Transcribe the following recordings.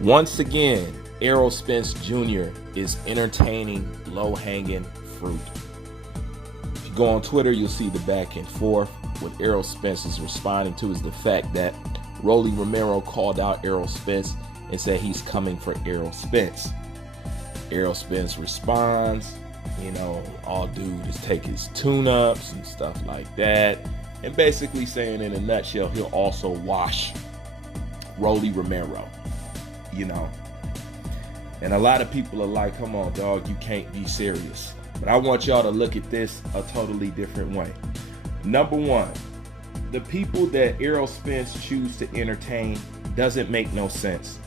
Once again, Errol Spence Jr. is entertaining low-hanging fruit. If you go on Twitter, you'll see the back and forth. What Errol Spence is responding to is the fact that Romero called out Errol Spence and said he's coming for Errol Spence. Errol Spence responds, all dude is take his tune-ups and stuff like that. And basically saying in a nutshell, he'll also wash Romero. And a lot of people are like, come on, dog, you can't be serious. But I want y'all to look at this a totally different way. Number one, the people that Errol Spence choose to entertain doesn't make no sense.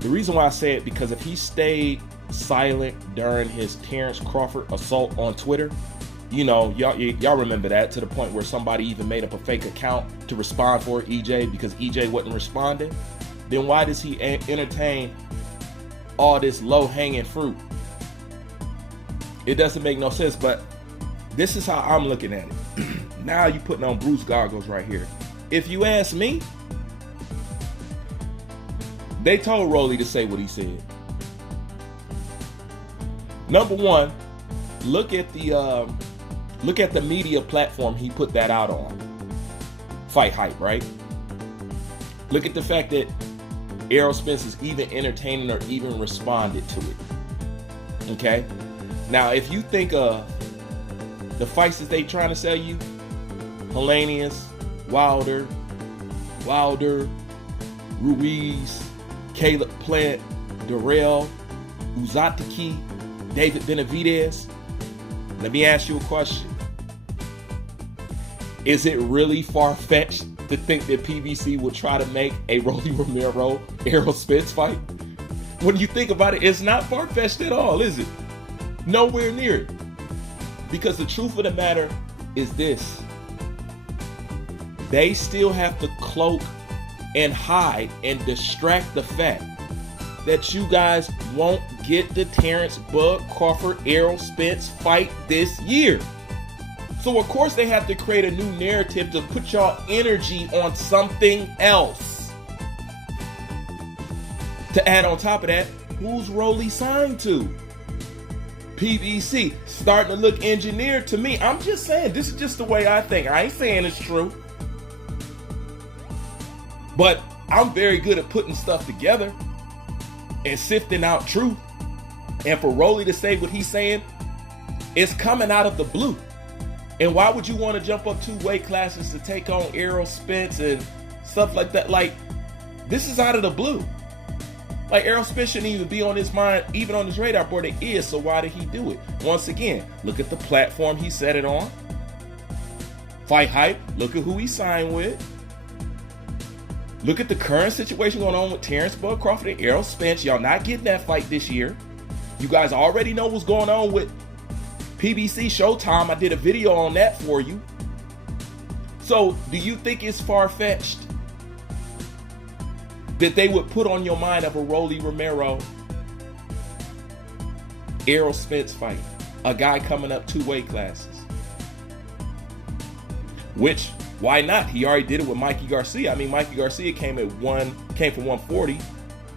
The reason why I say it, because if he stayed silent during his Terrence Crawford assault on Twitter, y'all remember that, to the point where somebody even made up a fake account to respond for EJ because EJ wasn't responding, then why does he entertain all this low-hanging fruit? It doesn't make no sense. But this is how I'm looking at it. Now you putting on Bruce goggles right here. If you ask me, they told Rolly to say what he said. Number one, look at the media platform he put that out on. Fight Hype, right? Look at the fact that Errol Spence is even entertaining or even responded to it. Okay? Now, if you think of the fights that they trying to sell you, Helenius, Wilder, Ruiz, Caleb Plant, Darrell, Uzatiki, David Benavidez, let me ask you a question. Is it really far-fetched to think that PBC will try to make a Rolly Romero Errol Spence fight? When you think about it, it's not far-fetched at all, is it? Nowhere near it. Because the truth of the matter is this: they still have to cloak and hide and distract the fact that you guys won't get the Terrence Bud Crawford Errol Spence fight this year. So of course they have to create a new narrative to put y'all energy on something else. To add on top of that, who's Rolly signed to? PBC. Starting to look engineered to me. I'm just saying, this is just the way I think. I ain't saying it's true. But I'm very good at putting stuff together and sifting out truth. And for Rolly to say what he's saying, it's coming out of the blue. And why would you want to jump up 2 weight classes to take on Errol Spence and stuff like that? Like, this is out of the blue. Like, Errol Spence shouldn't even be on his mind, even on his radar board. It is, so why did he do it? Once again, look at the platform he said it on. Fight Hype, look at who he signed with. Look at the current situation going on with Terrence Bud Crawford and Errol Spence. Y'all not getting that fight this year. You guys already know what's going on with PBC Showtime. I did a video on that for you. So, do you think it's far-fetched that they would put on your mind of a Rolly Romero Errol Spence fight? A guy coming up 2 weight classes. Which, why not? He already did it with Mikey Garcia. I mean, Mikey Garcia came from 140,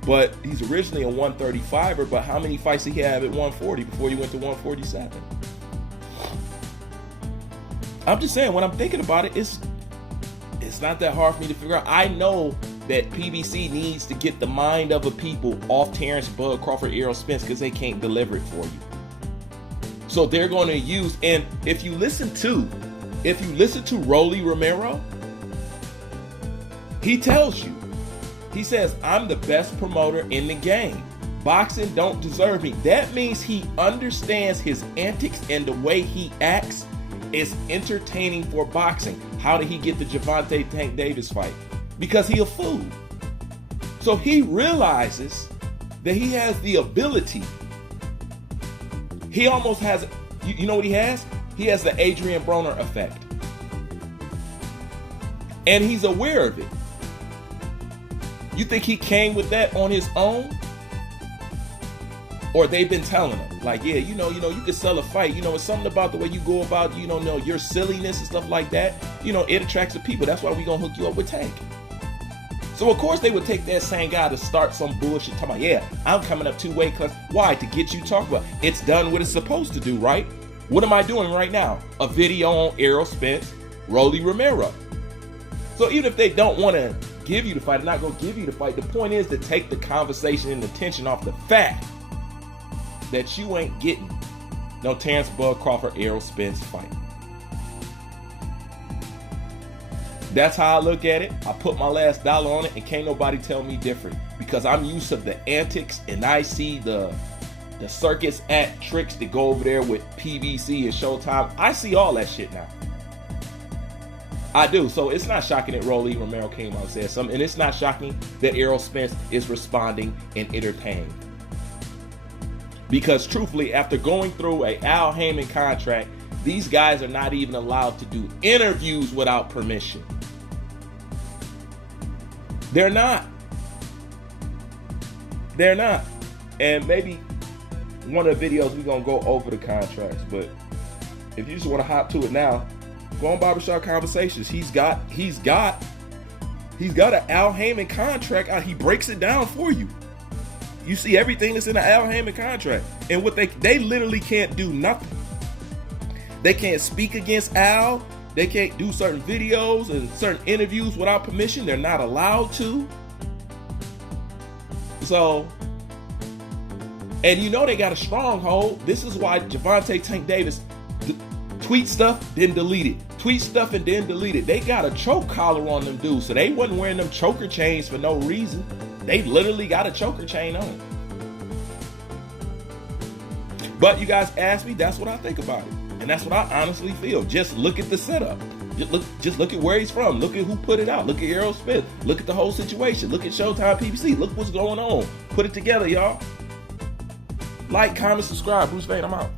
but he's originally a 135er. But how many fights did he have at 140 before he went to 147? I'm just saying, when I'm thinking about it, it's not that hard for me to figure out. I know that PBC needs to get the mind of a people off Terrence Bud Crawford, Errol Spence, because they can't deliver it for you. So they're going to use, and if you listen to Rolly Romero, he tells you, he says, I'm the best promoter in the game. Boxing don't deserve me. That means he understands his antics and the way he acts is entertaining for boxing. How did he get the Gervonta Tank Davis fight? Because he a fool. So he realizes that he has the ability. He almost has, you know what he has? He has the Adrian Broner effect. And he's aware of it. You think he came with that on his own? Or they've been telling him, like, yeah, you can sell a fight. It's something about the way you go about, your silliness and stuff like that. It attracts the people. That's why we're going to hook you up with Tank. So of course they would take that same guy to start some bullshit talking about, yeah, I'm coming up 2 weight class. Why? To get you talking about. It's done what it's supposed to do, right? What am I doing right now? A video on Errol, Spence, Romero. So even if they don't want to give you the fight, they're not going to give you the fight. The point is to take the conversation and the tension off the fact that you ain't getting no Terrence Bud Crawford, Errol Spence fight. That's how I look at it. I put my last dollar on it, and can't nobody tell me different, because I'm used to the antics and I see the circus act tricks that go over there with PBC and Showtime. I see all that shit now. I do. So it's not shocking that Romero came out and said something, and it's not shocking that Errol Spence is responding and entertaining. Because truthfully, after going through a Al Heyman contract, these guys are not even allowed to do interviews without permission. They're not. They're not. And maybe one of the videos we're going to go over the contracts, but if you just want to hop to it now, go on Barbershop Conversations. He's got an Al Heyman contract out. He breaks it down for you. You see everything that's in the Al Heyman contract. And what they literally can't do nothing. They can't speak against Al. They can't do certain videos and certain interviews without permission. They're not allowed to. So, and you know they got a stronghold. This is why Gervonta Tank Davis tweet stuff, then delete it. Tweet stuff and then delete it. They got a choke collar on them dudes, so they wasn't wearing them choker chains for no reason. They literally got a choker chain on. But you guys asked me, that's what I think about it. And that's what I honestly feel. Just look at the setup. Just look at where he's from. Look at who put it out. Look at Errol Smith. Look at the whole situation. Look at Showtime PBC. Look what's going on. Put it together, y'all. Like, comment, subscribe. Bruce Vane, I'm out.